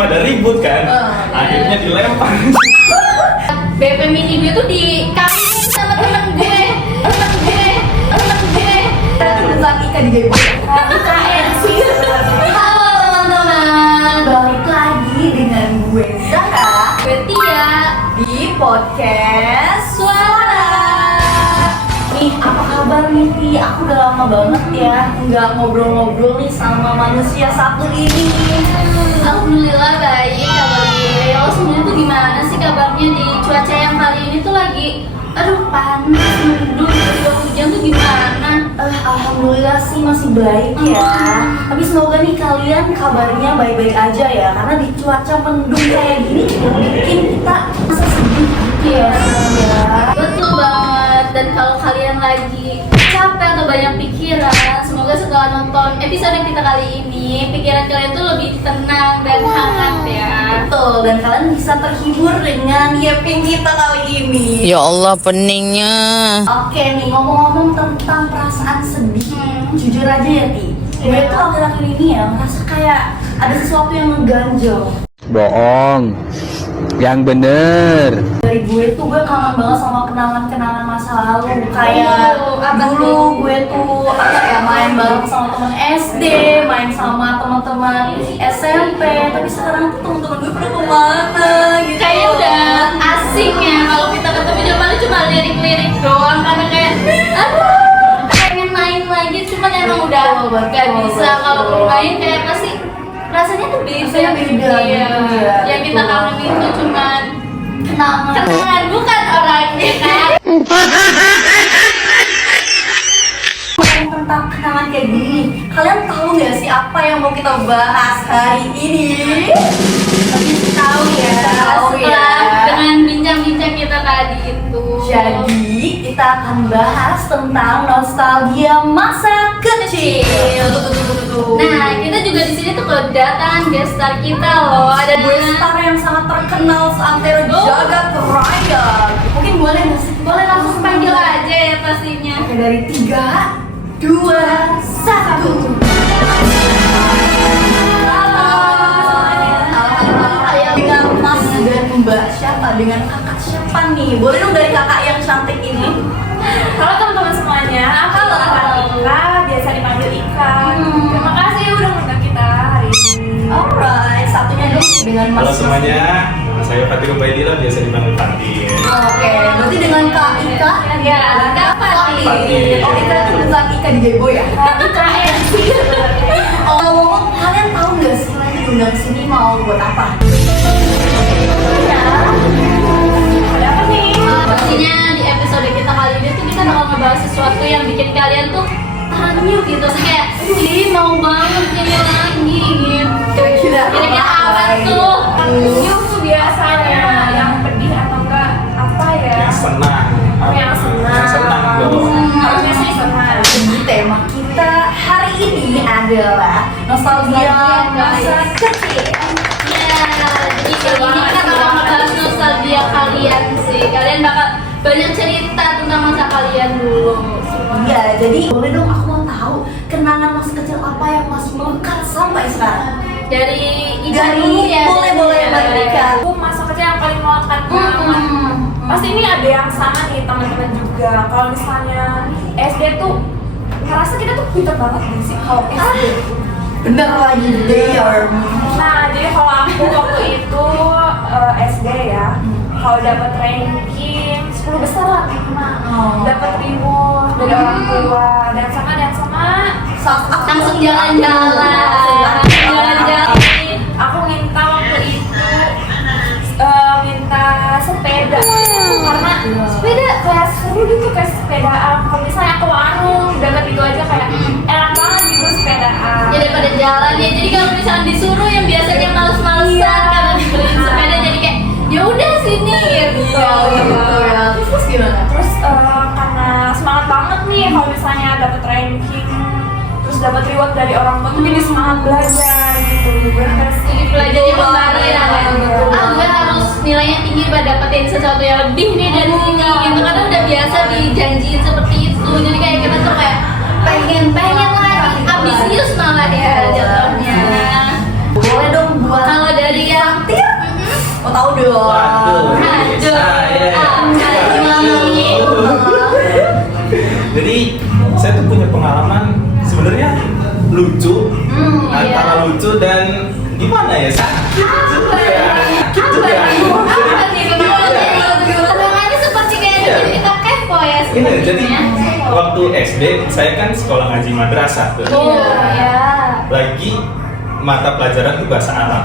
pada ribut kan. Akhirnya dilempar. BP mini gue tuh dikawinin sama temen gue. Tentang Ika di Jebo. IKN sih. Halo teman-teman, Balik lagi dengan gue Zara gue Tia. di podcast Suara. Nih, apa kabar nih Ti? Aku udah lama banget ya nggak ngobrol-ngobrol nih sama manusia satu ini. Alhamdulillah baik kabar gue. Lo sebenarnya tuh gimana sih kabarnya di cuaca yang kali ini tuh lagi panas, mendung, tiba-tiba hujan tuh gimana? Alhamdulillah sih masih baik ya. Tapi semoga nih kalian kabarnya baik-baik aja ya. Karena di cuaca mendung kayak gini juga bikin kita masa sedih gitu ya. Betul banget. Dan kalau kalian lagi capek atau banyak pikiran, semoga setelah nonton episode kita kali ini, pikiran kalian tuh lebih tenang dan hangat ya. Betul, dan kalian bisa terhibur dengan yaping kita kali ini. Ya Allah peningnya. Oke nih, ngomong-ngomong tentang perasaan sedih, jujur aja ya Ti, gue tuh akhir-akhir ini ya ngerasa kayak ada sesuatu yang mengganjal. Bohong, yang bener. Dari gue tuh gue kangen banget sama kenangan-kenangan masa lalu. Kayak dulu gue tuh main bareng sama teman SD, main sama teman-teman SMP. Tapi sekarang tuh teman-teman gue pada kemana gitu. Kayaknya udah asing ya kalau kita ketemu, jawabannya cuma lirik-lirik doang karena kayak aduh pengen main lagi, cuman emang udah gak bisa. Kalau main kayak pasti rasanya tuh beda. Rasanya beda, Iya. gitu ya. Yang kita Betul. kangen itu cuman kenangan. bukan orangnya kan. Tentang kenangan kayak gini, kalian tahu nggak sih apa yang mau kita bahas hari ini? Tapi tahu ya Tahu setelah ya. dengan bincang-bincang kita tadi itu. Jadi kita akan bahas tentang nostalgia masa kecil. Nah, kita juga di sini tuh kedatangan guest star kita loh. Ada Gue star yang sangat terkenal seantero jagat raya. Mungkin boleh nggak sih? Boleh langsung panggil aja ya pastinya. Oke, dari 3, 2, 1. Dengan Mas dan Mbak siapa? Dengan kakak siapa nih? Boleh dong dari kakak yang cantik ini? Halo teman-teman semuanya, aku Ika, biasa dipanggil Ika. Terima kasih udah ngundang kita hari ini. Alright, satunya dong dengan Mas. Halo semuanya, saya Fatih Ubaidillah, biasa dipanggil Fatih. Oke, berarti dengan Kak Ika. Ya, Kak Fatih. Oh, Ika itu tentang Ika di Jebo ya? IKN sih sebenarnya. Ngomong-ngomong, kalian tahu nggak sih lagi diundang sini mau buat apa? Ada apa nih? Pastinya di episode kita kali ini tuh kita bakal ngebahas sesuatu yang bikin kalian tuh tanyuk gitu. Terus kayak, ih mau banget ini lagi gitu. Kira-kira apa tuh? Yuk biasanya yang pedih atau enggak apa ya? Yang senang. Oh, yang senang. Yang senang dong. Harusnya sih senang. Jadi tema kita hari ini adalah nostalgia masa kecil. Ya, jadi kali ini kita bakal ngebahas nostalgia kalian sih. Kalian bakal banyak cerita tentang masa kalian dulu. Iya, jadi boleh dong aku mau tahu kenangan masa kecil apa yang masih melekat sampai sekarang? Dari Ika Dari dulu ya. boleh Mbak Ika. Aku masa kecil yang paling melekat banget. Pasti ini ada yang sama nih teman-teman juga. Kalau misalnya SD tuh ngerasa kita tuh pintar banget nih sih kalau SD. Bener lagi there. Nah, jadi kalau aku waktu itu SD ya, kalau dapat ranking 10 besar lah pernah, dapat reward dari orang tua dan sama Langsung jalan-jalan. Jalan-jalan. aku minta waktu itu minta sepeda karena sepeda kayak seru gitu, kayak sepedaan. Kalau misalnya aku warung dapat itu aja kayak enak banget gitu sepedaan. Ya daripada jalan ya. Jadi kalau misalnya disuruh yang biasanya males-malesan karena dibeliin sepeda, jadi kayak ya udah sini gitu. Ya. Terus gimana? Terus karena semangat banget nih kalau misalnya dapat ranking, terus dapat reward dari orang tua tuh jadi semangat belajar gitu. Jadi belajarnya kembali ya. Betul. Gue harus nilainya tinggi buat dapetin sesuatu yang lebih nih dari sini gitu. Karena udah biasa dijanjiin seperti itu. Jadi kayak kita tuh kayak pengen lagi, ambisius malah ya jatuhnya. Boleh dong buat Kalau dari Siapa tahu dong. Waduh, jadi saya tuh punya pengalaman sebenarnya lucu, antara lucu dan gimana ya, sakit juga. Apa nih? Kedengarannya seperti kayak bikin kita kepo ya Ini jadi sebenarnya. waktu SD saya kan sekolah ngaji madrasah tuh. Lagi mata pelajaran itu bahasa Arab.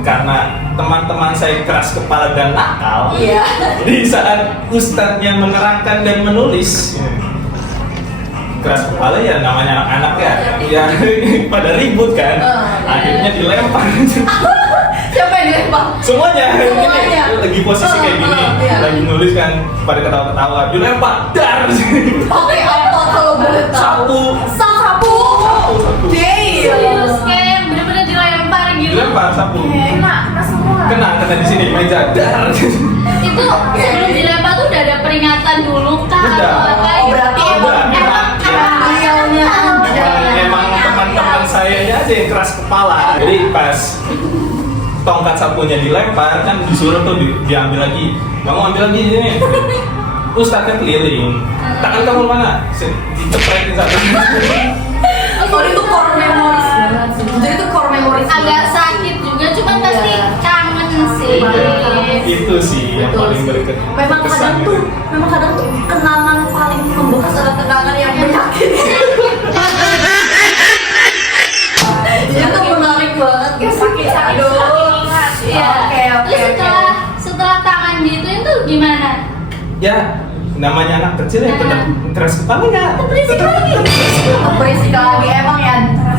Karena teman-teman saya keras kepala dan nakal, di saat ustadznya menerangkan dan menulis, keras kepala ya namanya anak-anak ya pada ribut kan, akhirnya dilempar. Siapa yang dilempar? Semuanya. Semuanya. Ini lagi posisi kayak gini, lagi nulis kan, pada ketawa-ketawa, dilempar, dar. Pakai apa kalau boleh tahu? Sapu. Sapu. Terus kayak bener-bener dilempar gitu. Dilempar sapu. Kena semua. Kena di sini meja, dar. Itu sebelum dilempar tuh udah ada peringatan dulu kah? Udah. Atau apa Oh, gitu? berarti Emang teman-teman saya aja yang keras kepala. Jadi pas tongkat sapunya dilempar kan disuruh tuh diambil lagi. Kamu ambil lagi ini. Ustadznya keliling. Tangan kamu mana? Dicepretin satu. Kalau itu core memories banget sih. Jadi itu core memories. Agak sakit juga, cuman pasti kangen sih. Itu sih yang paling berkesan. Memang kadang tuh kenangan paling membekas adalah kenangan yang menyakitkan. Itu menarik banget. Sakit-sakit ingat. Iya. Oke. Terus setelah tangan gitu itu gimana? Ya, namanya anak kecil ya tetap keras kepala ya. Berisik lagi. Berisik lagi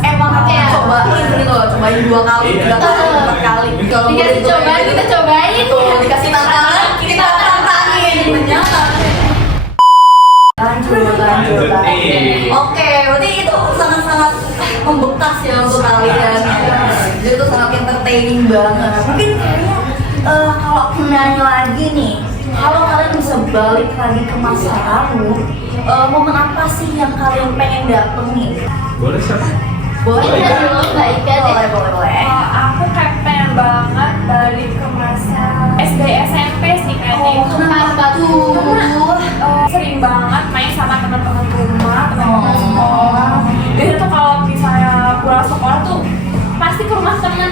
emang aku cobain gitu loh, cobain 2 kali, 3 kali, 4 kali. Kalau Dikasih cobain, kita cobain. Tuh, dikasih tantangan, kita tantangin. Ternyata. Lanjut. Oke, berarti itu sangat-sangat membekas ya untuk kalian. Jadi itu sangat entertaining banget. Mungkin kayaknya kalau aku nanya lagi nih, kalau kalian bisa balik lagi ke masa lalu, momen apa sih yang kalian pengen datengin? Boleh siapa? Boleh Boleh kan? dulu, Mbak Ika deh. Boleh. Aku kayak pengen banget balik ke masa SD SMP sih kayaknya itu. Apa tuh? Sering banget main sama teman-teman rumah, teman-teman sekolah. Jadi tuh kalau misalnya pulang sekolah tuh pasti ke rumah teman.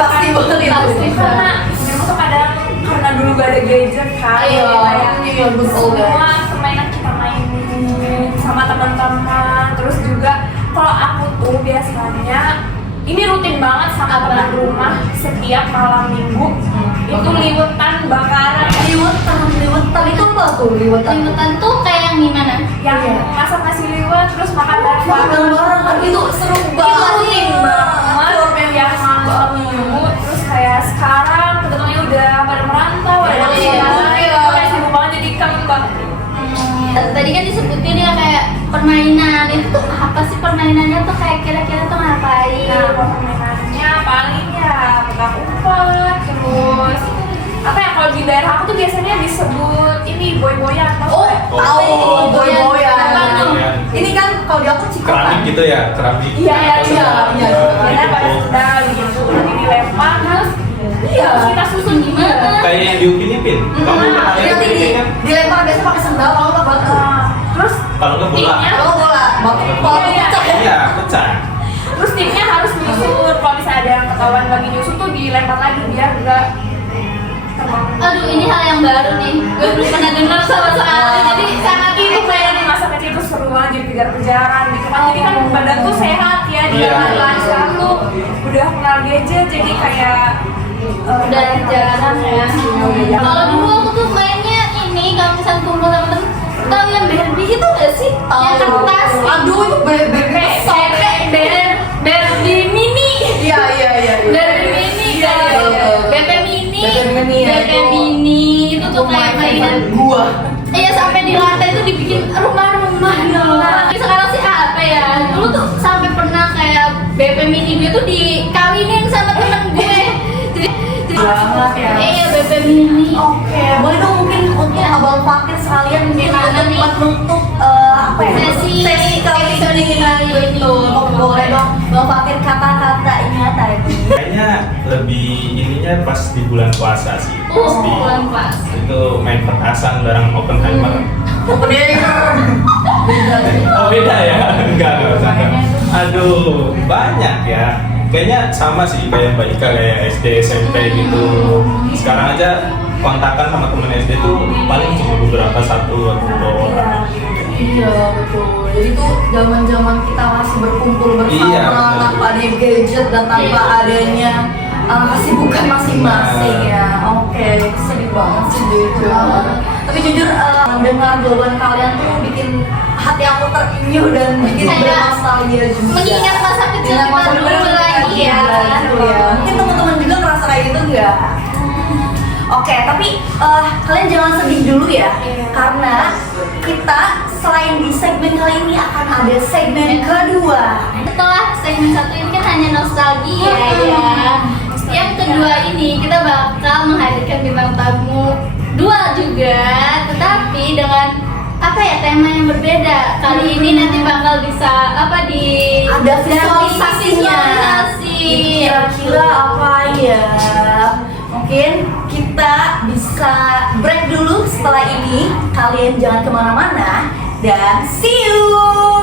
Pasti banget itu. Pasti. Karena dulu tuh kadang karena dulu gak ada gadget kan, Iya, betul, semua permainan kita mainin sama teman-teman. Terus juga kalau aku tuh biasanya ini rutin banget sama teman rumah setiap malam minggu itu liwetan bakaran Liwetan itu apa tuh liwetan? Limutan tuh kayak yang gimana? yang masak nasi liwet terus makan Makan bareng itu seru banget. rutin banget yang malam minggu. Terus kayak sekarang kebetulannya udah pada merantau ada di kayak sibuk banget jadi kangen banget. Tadi kan disebutin ya kayak permainan itu tuh apa sih permainannya tuh kayak kira-kira tuh ngapain? Nah, kalau permainannya paling ya petak umpet, terus apa ya kalau di daerah aku tuh biasanya disebut ini boy-boyan. Oh, tahu boy-boyan. Boy-boyan. Ini kan kalau di aku Cikokan. Keramik gitu ya, keramik. Iya. Gitu. Pada sendal gitu, nanti dilempar terus terus kita susun gimana? Kayak yang diupin-ipin. Kamu pernah lihat Nanti diupin kan? dilempar biasa pakai sendal kalau nggak batu. Terus Kalau nggak bola. timnya Kalau bola, batu pecah ya. Iya, pecah. terus timnya harus nyusur. Kalau misalnya ada yang ketahuan lagi nyusur tuh dilempar lagi biar enggak terbang. Aduh ini hal yang baru nih, gue belum pernah dengar sama sekali. Jadi sangat Itu kayak di masa kecil tuh seru banget jadi kejar-kejaran gitu kan. Jadi kan badan tuh sehat ya, dia Iya. sekarang tuh udah kenal gadget jadi kayak udah jalanan ya. Kalau dulu aku tuh mainnya ini kalau misalnya kumpul sama temen, tahu yang Barbie itu nggak sih? Yang kertas. Aduh itu bebek besar. Barbie mini. Iya. Barbie mini kan. BP mini. BP mini, itu tuh kayak mainan. Gua. Iya sampai di lantai itu dibikin rumah-rumah loh. Tapi sekarang sih apa ya? Dulu tuh sampai pernah kayak BP mini gue tuh dikawinin sama temen gue. Jadi Banget ya. Iya BP Gemini. Oke, boleh dong mungkin untuk Abang Fakir sekalian mungkin Gimana nih? menutup apa ya? Sesi kali episode ini. kali ini. Betul. Boleh dong, Bang Fakir kata-katanya tadi. Kayaknya lebih ininya pas di bulan puasa sih. Pasti. Bulan puasa. Itu main petasan bareng Oppenheimer. Oh beda ya? Enggak. Aduh, banyak ya. Kayaknya sama sih kayak Mbak Ika kayak SD, SMP gitu. Sekarang aja kontakan sama temen SD tuh paling cuma beberapa, 1 atau 2 orang. Iya betul. Jadi tuh zaman-zaman kita masih berkumpul bersama Iya, betul. tanpa ada gadget dan tanpa adanya kesibukan masing-masing ya. Oke, sedih banget sih jujur. Tapi jujur mendengar jawaban kalian tuh bikin hati aku terenyuh dan bikin Kayak bernostalgia juga. mengingat masa kecil Ingat kita masa dulu kecil lagi ya. betul ya. Mungkin teman-teman juga ngerasa kayak gitu enggak? Oke, tapi kalian jangan sedih dulu ya, karena kita selain di segmen kali ini akan ada segmen kedua. Setelah segmen 1 ini kan hanya nostalgia ya. Yang kedua ini kita bakal menghadirkan bintang tamu 2 juga, tetapi dengan apa ya, tema yang berbeda. Kali ini nanti bakal bisa Ada visualisasinya. Visualisasi. Kira-kira apa ya? Mungkin kita bisa break dulu. Setelah ini kalian jangan kemana-mana dan see you.